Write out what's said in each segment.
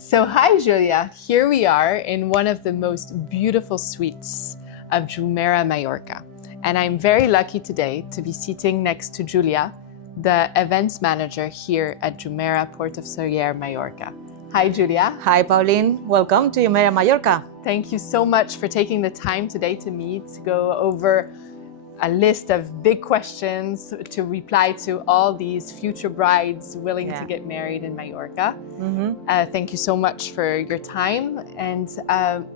So hi Julia, here we are in one of the most beautiful suites of Jumeirah Mallorca. And I'm very lucky today to be sitting next to Julia, the events manager here at Jumeirah Port of Saussure, Mallorca. Hi Julia. Hi Pauline, welcome to Jumeirah Mallorca. Thank you so much for taking the time today to meet, to go over a list of big questions to reply to all these future brides willing to get married in Mallorca. Thank you so much for your time. And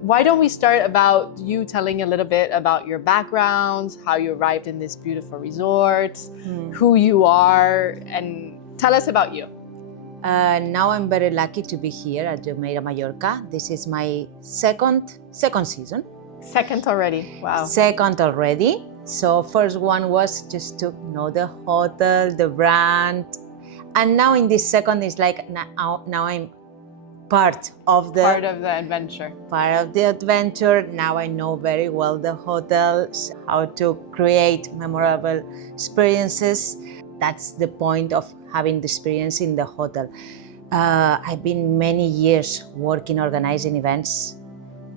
why don't we start about you telling a little bit about your background, how you arrived in this beautiful resort, who you are, and tell us about you. Now I'm very lucky to be here at Jumeirah Mallorca. This is my second season. Second already, wow. Second already. So first one was just to know the hotel, the brand. And now in this second is like now I'm part of the adventure. Part of the adventure. Now I know very well the hotels, how to create memorable experiences. That's the point of having the experience in the hotel. I've been many years working, organizing events,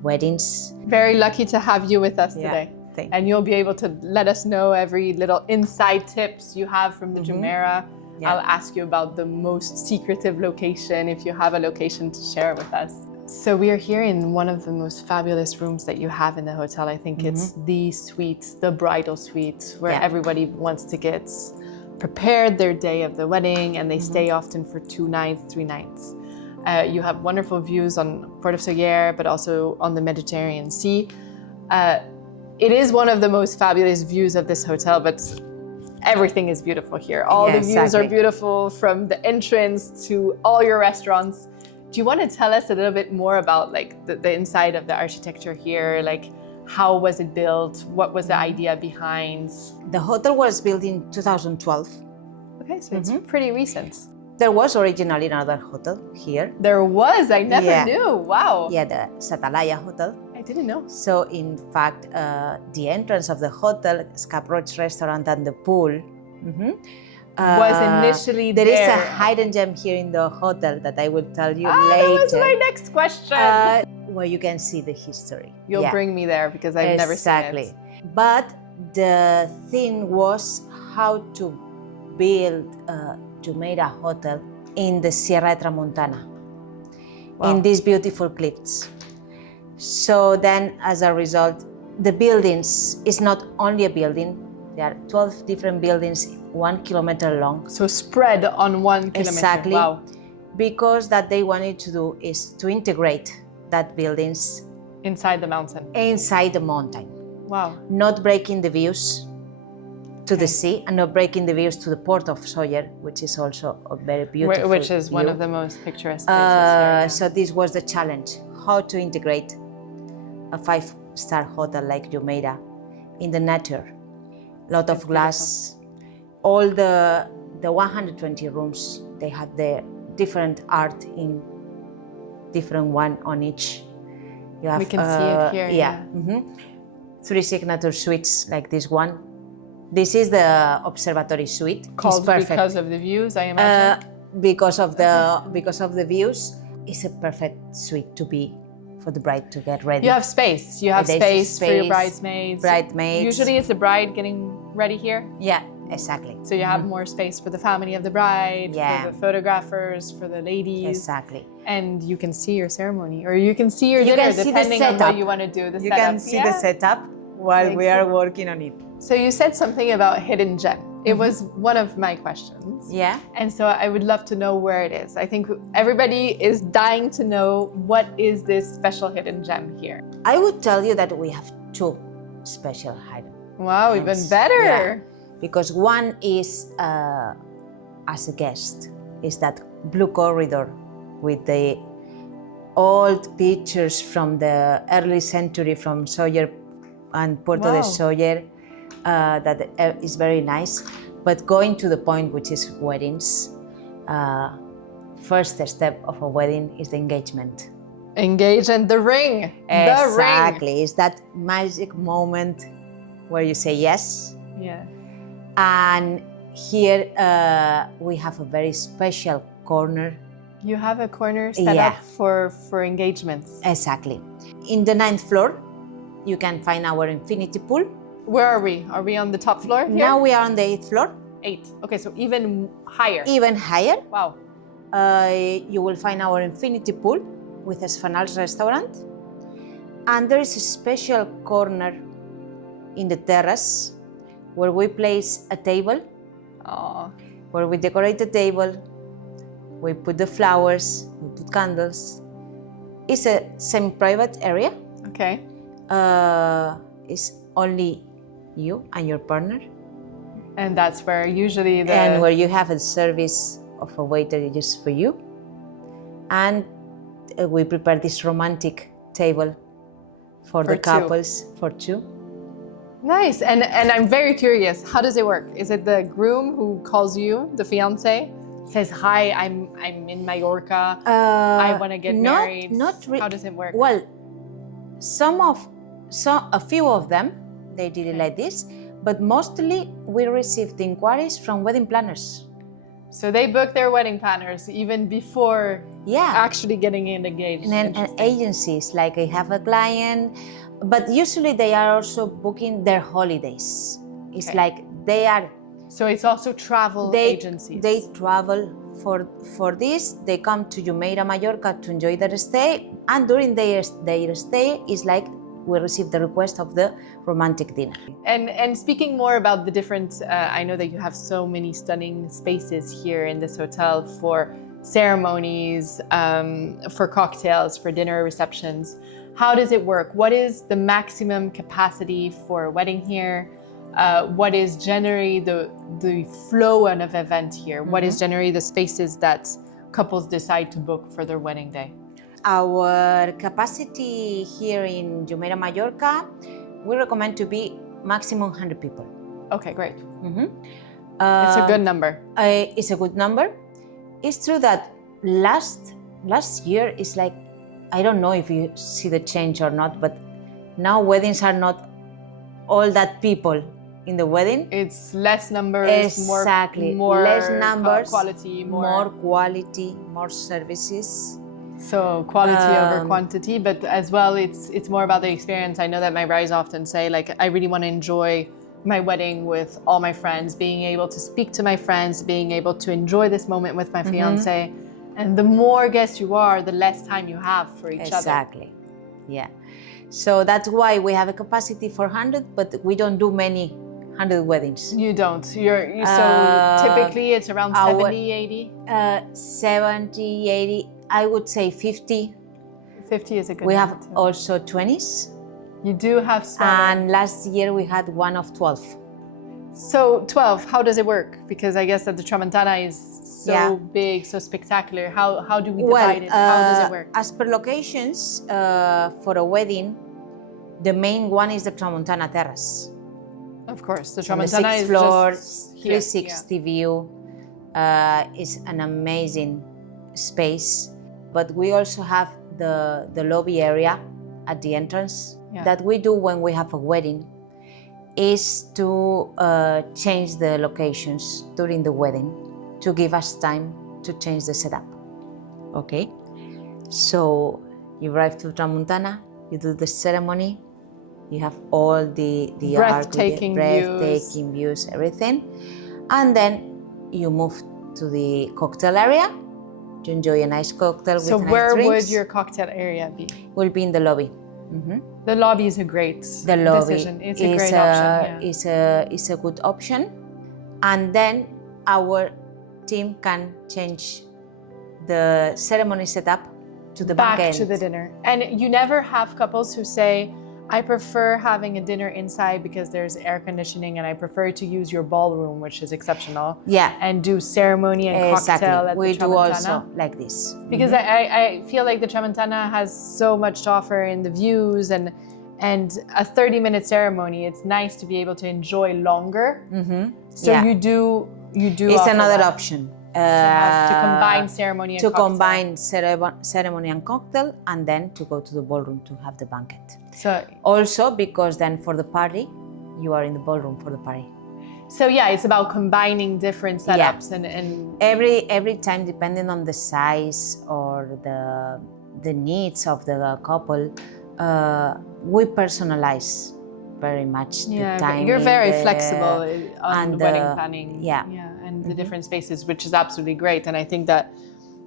weddings. Very lucky to have you with us today. And you'll be able to let us know every little inside tips you have from the Jumeirah. I'll ask you about the most secretive location if you have a location to share with us. So we are here in one of the most fabulous rooms that you have in the hotel. I think it's the suite, the bridal suite, where everybody wants to get prepared their day of the wedding, and they stay often for 2 nights, 3 nights. You have wonderful views on Port of Saussure, but also on the Mediterranean Sea. It is one of the most fabulous views of this hotel, but everything is beautiful here. All the views are beautiful, from the entrance to all your restaurants. Do you want to tell us a little bit more about like the inside of the architecture here? Like, how was it built? What was the idea behind? The hotel was built in 2012. Okay, so it's pretty recent. There was originally another hotel here. There was? I never knew. Wow. Yeah, the Satalaya Hotel. I didn't know. So in fact, the entrance of the hotel, Scaproach Restaurant and the pool, was initially there. There is a hidden gem here in the hotel that I will tell you later. That was my next question. Where you can see the history. You'll bring me there because I've never seen it. But the thing was how to build a Jumeirah Hotel in the Sierra de Tramontana, in these beautiful cliffs. So then, as a result, the buildings is not only a building. There are 12 different buildings, 1 kilometer long. So spread on 1 kilometer. Exactly. Wow. Because that they wanted to do is to integrate that buildings inside the mountain. Inside the mountain. Wow. Not breaking the views to the sea, and not breaking the views to the port of Saussure, which is also a very beautiful Which is one of the most picturesque places here. So this was the challenge, how to integrate a 5-star hotel like Jumeirah in the nature. Lot of glass. All the 120 rooms, they had the different art in different one on each. You have, we can see it here. Yeah. 3 signature suites like this one. This is the observatory suite. Called because of the views, I imagine? Because of the views. It's a perfect suite to be for the bride to get ready. You have space. You have space for your bridesmaids. Usually it's the bride getting ready here? Yeah, exactly. So you have more space for the family of the bride, for the photographers, for the ladies. Exactly. And you can see your ceremony, or you can see your dinner, depending on what you want to do. You can see the setup while we are working on it. So you said something about hidden gem. It was one of my questions. Yeah. And so I would love to know where it is. I think everybody is dying to know what is this special hidden gem here. I would tell you that we have 2 special hidden Wow, gems. even better. Yeah. Because one is, as a guest, is that blue corridor with the old pictures from the early century from Saussure and Puerto de Saussure. That is very nice, but going to the point, which is weddings, first step of a wedding is the engagement. Engagement, the ring. Exactly. The ring. It's that magic moment where you say yes. Yeah. And here we have a very special corner You have a corner set Yeah. up for engagements. Exactly. In the 9th floor, you can find our infinity pool. Where are we? Are we on the top floor here? Now we are on the 8th floor. 8. Okay, so even higher. Even higher. Wow. You will find our infinity pool with a Sfanals restaurant. And there is a special corner in the terrace where we place a table, where we decorate the table, we put the flowers, we put candles. It's a semi-private area. Okay. It's only you and your partner. And that's where usually And where you have a service of a waiter just for you. And we prepare this romantic table for the couples, for two. Nice. And I'm very curious, how does it work? Is it the groom who calls you, the fiancé, says, hi, I'm in Mallorca, I want to get married? How does it work? Well, a few of them, they did it like this, but mostly we received inquiries from wedding planners. So they book their wedding planners even before actually getting engaged. And agencies, like I have a client, but usually they are also booking their holidays. It's like they are. So it's also travel agencies. They travel for this. They come to Jumeirah Mallorca to enjoy their stay, and during their stay is like we receive the request of the romantic dinner. And speaking more about the different, I know that you have so many stunning spaces here in this hotel for ceremonies, for cocktails, for dinner receptions. How does it work? What is the maximum capacity for a wedding here? What is generally the flow of an event here? What is generally the spaces that couples decide to book for their wedding day? Our capacity here in Jumeirah Mallorca, we recommend to be maximum 100 people. Okay, great. It's a good number. It's a good number. It's true that last year is like, I don't know if you see the change or not, but now weddings are not all that people in the wedding. It's less numbers, exactly. more less numbers, quality, more quality, more services. So quality over quantity, but as well, it's more about the experience. I know that my brides often say, like, I really want to enjoy my wedding with all my friends, being able to speak to my friends, being able to enjoy this moment with my fiance. And the more guests you are, the less time you have for each other. Exactly. Yeah. So that's why we have a capacity for 100, but we don't do many 100 weddings. You don't. So typically it's around 70, 80? 70, 80. I would say 50. 50 is a good We number have too. also 20s. You do have some. And last year we had one of 12. So 12, how does it work? Because I guess that the Tramontana is so big, so spectacular. How do we divide it? How does it work? As per locations, for a wedding, the main one is the Tramontana terrace. Of course, the On the Tramontana 6th is floor, just here. 360 view. Is an amazing space. But we also have the lobby area at the entrance that we do when we have a wedding, is to change the locations during the wedding to give us time to change the setup. Okay? So you arrive to Tramontana, you do the ceremony, you have all the breathtaking views, everything, and then you move to the cocktail area to enjoy a nice cocktail with nice drinks. So where would your cocktail area be? Will be in the lobby. The lobby is a great decision. It's a great option. It's a good option. And then our team can change the ceremony setup to the back end. To the dinner. And you never have couples who say, I prefer having a dinner inside because there's air conditioning and I prefer to use your ballroom, which is exceptional. Yeah. And do ceremony and cocktail at we the Tramontana. do also like this. Because I feel like the Tramontana has so much to offer in the views and a 30-minute ceremony. It's nice to be able to enjoy longer. So you do It's another option. To combine ceremony and cocktail. combine ceremony and cocktail, and then to go to the ballroom to have the banquet. So also because then for the party, you are in the ballroom for the party. So yeah, it's about combining different setups and every time, depending on the size or the needs of the couple, we personalize very much the time. You're very flexible on the wedding planning. Yeah. And the different spaces, which is absolutely great. And I think that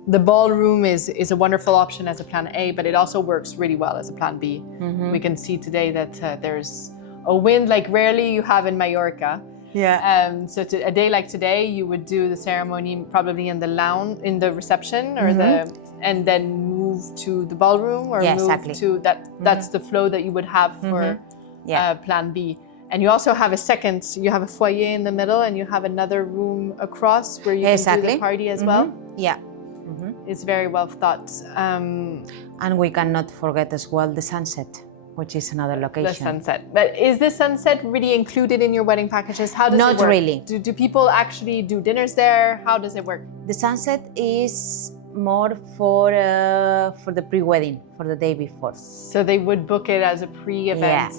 the ballroom is a wonderful option as a plan A, but it also works really well as a plan B. We can see today that there's a wind like rarely you have in Mallorca. Yeah. So a day like today, you would do the ceremony probably in the lounge, in the reception, or and then move to the ballroom, or move to that. That's the flow that you would have for plan B. And you also have you have a foyer in the middle, and you have another room across where you can do the party as well. Yeah. It's very well thought. And we cannot forget as well the sunset, which is another location. The sunset. But is the sunset really included in your wedding packages? How does it work? Not really. Do people actually do dinners there? How does it work? The sunset is more for the pre-wedding, for the day before. So they would book it as a pre-event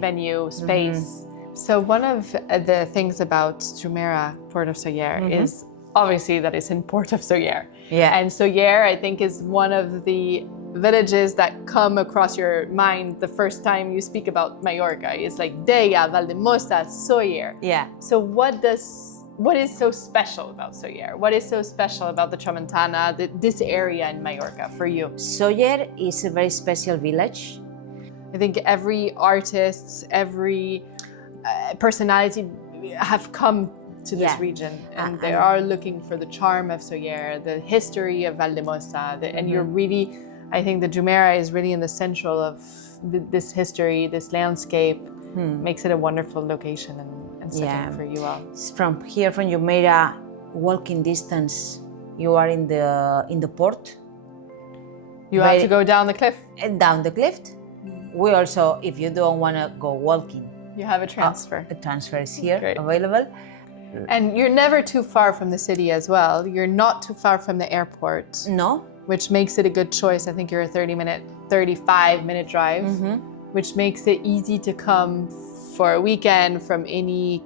venue space. So one of the things about Jumeirah, Port of Saussure, is obviously that it's in Port of Saussure. Yeah. And Saussure, I think, is one of the villages that come across your mind the first time you speak about Mallorca. It's like Deia, Valdemosa, Saussure. Yeah. So what is so special about Saussure? What is so special about the Tramontana, this area in Mallorca for you? Saussure is a very special village. I think every artist, every personality have come to this region, and they are looking for the charm of Saussure, the history of Valdemosa, and you're really, I think the Jumeirah is really in the central of this history, this landscape, makes it a wonderful location and setting for you all. From here, from Jumeirah, walking distance, you are in the port. You have to go down the cliff. Down the cliff. We also, if you don't want to go walking, you have a transfer. The transfer is here available. And you're never too far from the city as well. You're not too far from the airport. No. Which makes it a good choice. I think you're a 35-minute drive, which makes it easy to come for a weekend from any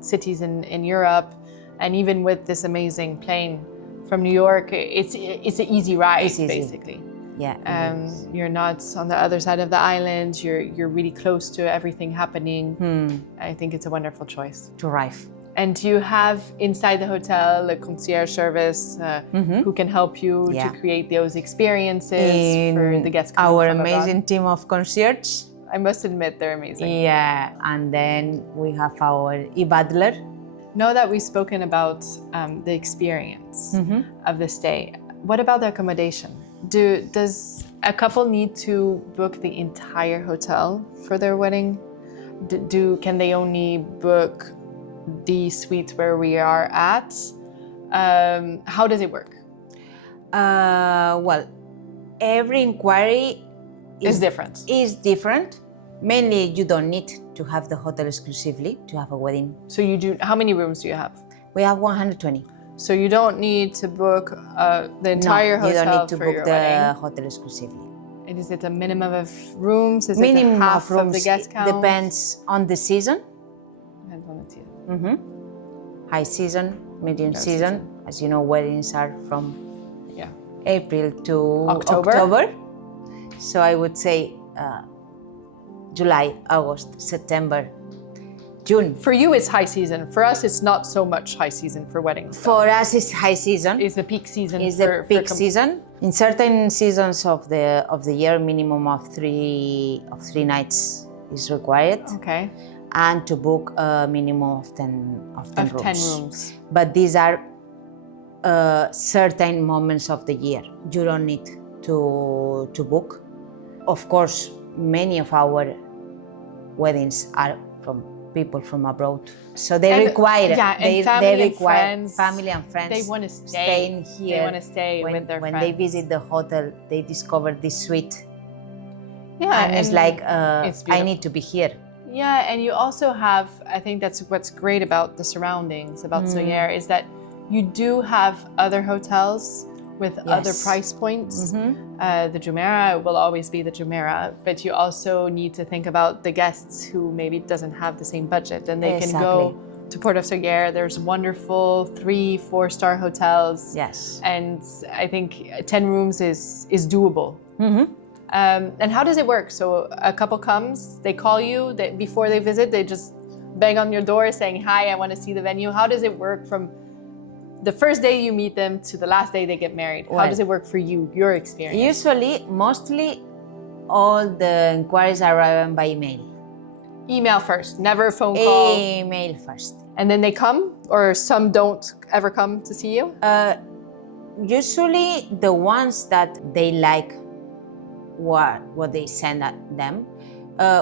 cities in Europe. And even with this amazing plane from New York, it's an easy ride, basically. Yeah. You're not on the other side of the island. You're really close to everything happening. I think it's a wonderful choice to arrive. And you have inside the hotel a concierge service who can help you to create those experiences for the guests. Our amazing team of concierge. I must admit, they're amazing. Yeah, and then we have our e-butler. Now that we've spoken about the experience of the stay, what about the accommodation? Does a couple need to book the entire hotel for their wedding? Can they only book the suite where we are at? How does it work? Well, every inquiry is different. Mainly, you don't need to have the hotel exclusively to have a wedding. So you do. How many rooms do you have? We have 120. So you don't need to book the entire hotel. You don't need to for book your the wedding. Hotel exclusively. And is it a minimum of rooms? Is minimum it half of rooms? The guest count? Depends on the season. Depends on the season. High season, medium season. As you know, weddings are from April to October. So I would say July, August, September, June. For you, it's high season. For us, it's not so much high season for weddings. For us, it's high season. It's the peak season. It's the peak season. In certain seasons of the year, minimum of three nights is required. Okay. And to book a minimum of 10 rooms. 10 rooms. But these are certain moments of the year. You don't need to book. Of course, many of our weddings are from people from abroad, so they require family and friends. They want to stay here. They want to stay with their friends. When they visit the hotel, they discover this suite. Yeah, and it's like I need to be here. Yeah, and you also have, I think that's what's great about the surroundings, about Saussure, is that you do have other hotels with other price points. The Jumeirah will always be the Jumeirah, but you also need to think about the guests who maybe doesn't have the same budget, and they can go to Port of Saussure. There's wonderful 3-4-star hotels. Yes. And I think 10 rooms is doable. And how does it work? So a couple comes, they call you, before they visit, they just bang on your door saying, hi, I want to see the venue. How does it work from the first day you meet them to the last day they get married? How does it work for you, your experience? Usually, mostly, all the inquiries are arriving by email. Email first, never a phone call. Email first. And then they come, or some don't ever come to see you? Usually, the ones that they like what they send at them.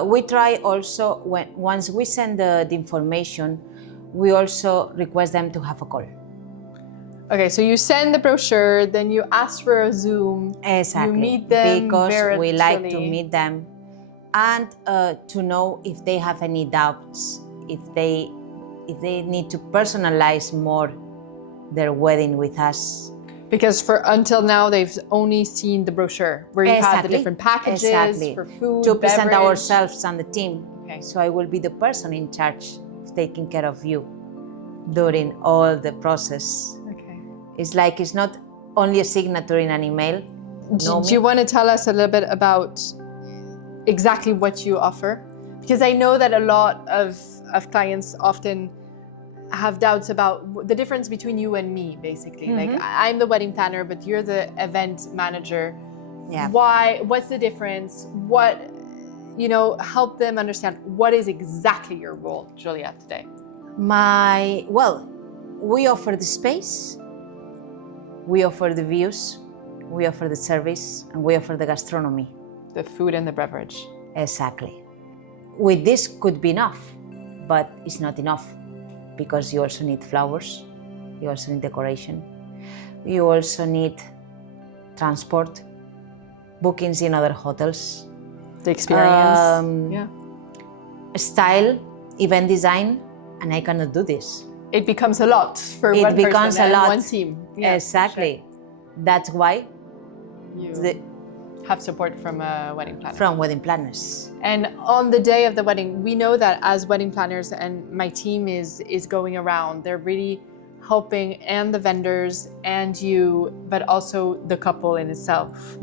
We try also, once we send the information, we also request them to have a call. Okay, so you send the brochure, then you ask for a Zoom. Exactly. You meet them because we like to virtually. meet them and to know if they have any doubts, if they need to personalize more their wedding with us. Because until now, they've only seen the brochure, where you have the different packages for food, to present beverage. ourselves and the team. Okay. So I will be the person in charge of taking care of you during all the process. Okay. It's not only a signature in an email. Do you want to tell us a little bit about exactly what you offer? Because I know that a lot of clients often have doubts about the difference between you and me, basically. Like, I'm the wedding planner, but you're the event manager. Yeah. Why? What's the difference? Help them understand what is exactly your role, Julia, today. We offer the space, we offer the views, we offer the service, and we offer the gastronomy. The food and the beverage. Exactly. With this could be enough, but it's not enough. Because you also need flowers, you also need decoration, you also need transport, bookings in other hotels. The experience, style, event design, and I cannot do this. It becomes a lot for one person and one team. Yeah, exactly. Sure. That's why you have support from a wedding planner. From wedding planners. And on the day of the wedding, we know that as wedding planners, and my team is going around, they're really helping, and the vendors and you, but also the couple in itself.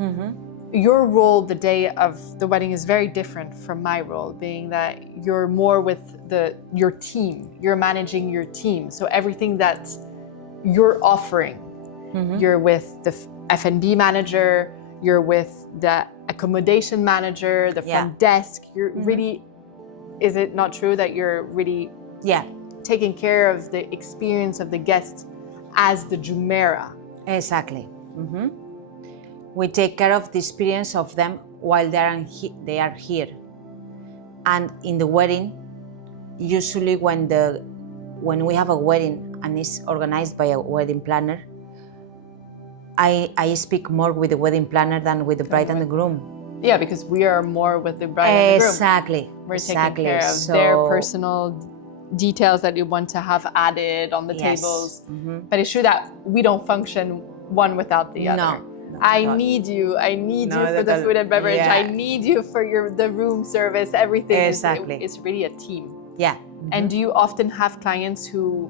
Your role the day of the wedding is very different from my role, being that you're more with your team, you're managing your team. So everything that you're offering, you're with the F&B manager, you're with the accommodation manager, the front desk. You're really, is it not true that you're really taking care of the experience of the guests as the Jumeirah? Exactly. We take care of the experience of them while they are here. And in the wedding, usually when we have a wedding and it's organized by a wedding planner, I speak more with the wedding planner than with the bride and the groom. Yeah, because we are more with the bride and the groom. Exactly. We're taking care of their personal details that you want to have added on the tables. But it's true that we don't function one without the other. I need you for the food and beverage. I need you for the room service, everything. Exactly. It's really a team. Yeah. And do you often have clients who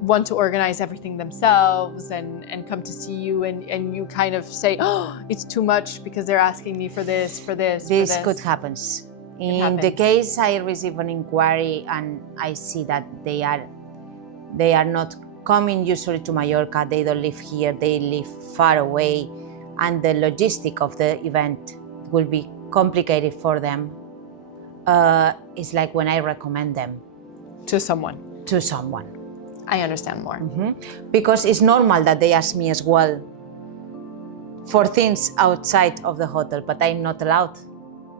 want to organize everything themselves and come to see you and you kind of say, oh, it's too much because they're asking me for this. This could happen. In the case I receive an inquiry and I see that they are not coming usually to Mallorca, they don't live here, they live far away, and the logistic of the event will be complicated for them. It's like when I recommend them to someone. I understand more. Because it's normal that they ask me as well for things outside of the hotel, but I'm not allowed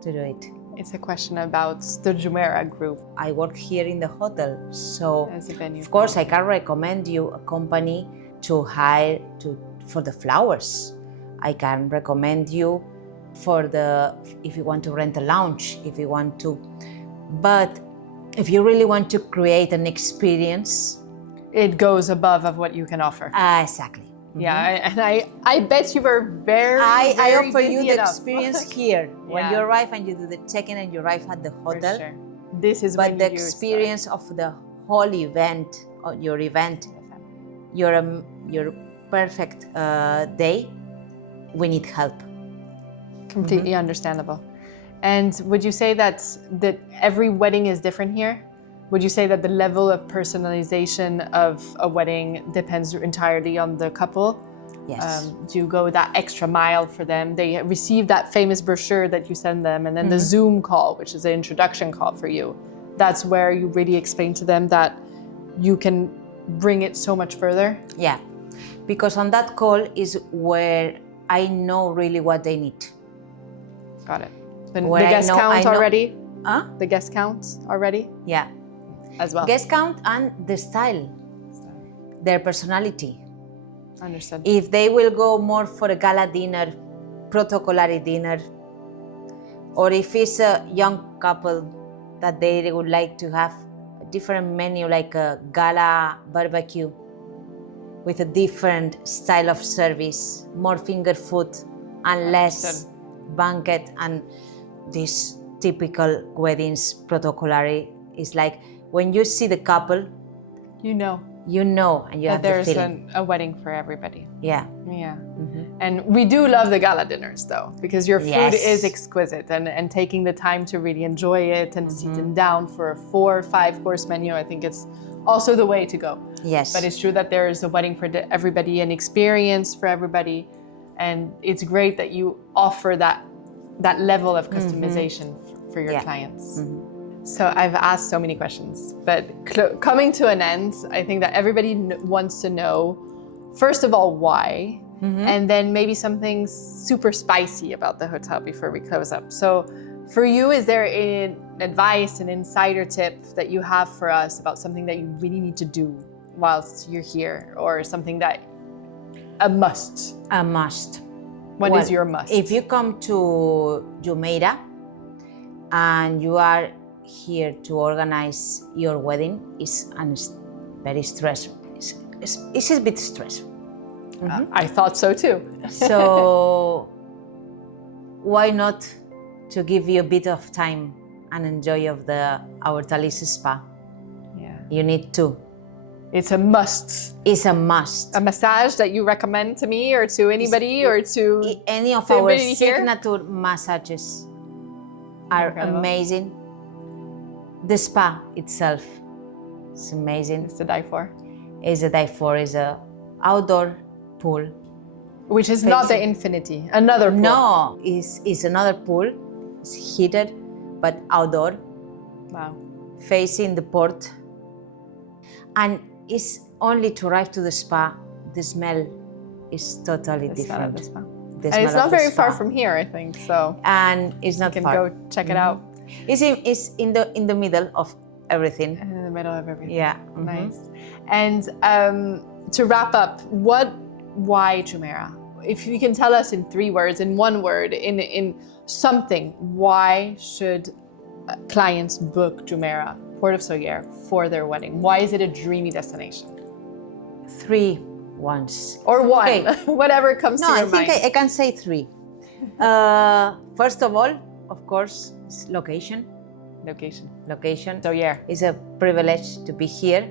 to do it. It's a question about the Jumeirah group. I work here in the hotel, so of course I can recommend you a company to hire for the flowers. I can recommend you if you want to rent a lounge, but if you really want to create an experience, it goes above of what you can offer. Exactly. Yeah, and I bet you were very I offer you the enough. experience here. When you arrive and you do the check-in and you arrive at the hotel. For sure. This is but when the experience of the whole event, or your event, your perfect day, we need help. Completely understandable. And would you say that every wedding is different here? Would you say that the level of personalization of a wedding depends entirely on the couple? Yes. Do you go that extra mile for them? They receive that famous brochure that you send them, and then the Zoom call, which is the introduction call for you. That's where you really explain to them that you can bring it so much further? Yeah, because on that call is where I know really what they need. Got it. The guest count already? Huh? The guest count already? Yeah. As well? Guest count and the style, their personality. Understood. If they will go more for a gala dinner, protocolary dinner, or if it's a young couple that they would like to have a different menu, like a gala barbecue with a different style of service, more finger food and less banquet, and this typical weddings protocolary is like when you see the couple, you know and you have that the there's feeling. a wedding for everybody. Yeah. And we do love the gala dinners though, because your food Yes. is exquisite, and taking the time to really enjoy it and sitting down for a 4 or 5 course menu, I think it's also the way to go. Yes. But it's true that there is a wedding for everybody, an experience for everybody, and it's great that you offer that level of customization for your clients. So I've asked so many questions, but coming to an end, I think that everybody wants to know, first of all, why, and then maybe something super spicy about the hotel before we close up. So for you, is there an advice, an insider tip that you have for us about something that you really need to do whilst you're here, or something that a must? A must. What is your must? If you come to Jumeirah and you are here to organize your wedding, it's very stressful. It's a bit stressful. I thought so too. So why not to give you a bit of time and enjoy of our Thalys spa? Yeah. You need to. It's a must. It's a must. A massage that you recommend to me or to anybody or to any of our anybody here? signature massages are Incredible. amazing. The spa itself is amazing. It's to die for. Is a die for, is a outdoor pool. Which is not the Infinity, another pool. No, is another pool. It's heated, but outdoor, Wow. facing the port. And it's only to arrive to the spa, the smell is totally The smell of different. the spa. The And smell it's of not the very far spa. from here, I think. So And it's you not can far. go check it out. It's in the middle of everything. In the middle of everything. Yeah. Nice. And to wrap up, why Jumeirah? If you can tell us in 3 words, in 1 word, in something, why should clients book Jumeirah, Port of Saussure, for their wedding? Why is it a dreamy destination? 3 ones. Or 1, Okay. whatever comes No, to I your think mind. I can say 3. First of all, of course, is location. Location. Location. Saussure. It's a privilege to be here.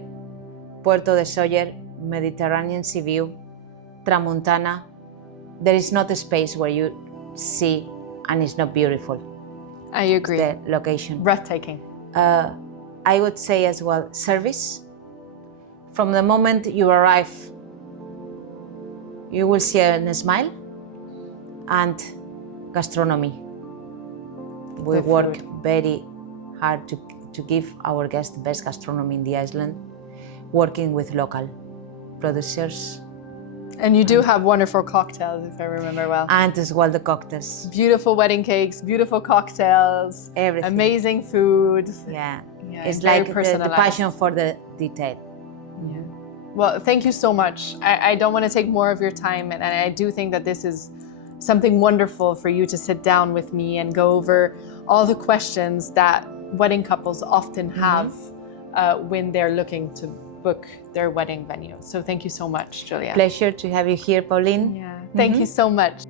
Puerto de Saussure, Mediterranean sea view, Tramuntana. There is not a space where you see and it's not beautiful. I agree. The location. Breathtaking. I would say as well, service. From the moment you arrive, you will see a smile, and gastronomy. We The work food. very hard to give our guests the best gastronomy in the island, working with local producers, And you do have wonderful cocktails, if I remember well. and as well the cocktails. Beautiful wedding cakes, beautiful cocktails, Everything. amazing food. Yeah, Yeah, it's very like the personalized. passion for the detail. Yeah. Well, thank you so much. I don't want to take more of your time, and I do think that this is something wonderful for you to sit down with me and go over all the questions that wedding couples often have when they're looking to book their wedding venue. So thank you so much, Julia. Pleasure to have you here, Pauline. Yeah. Thank you so much.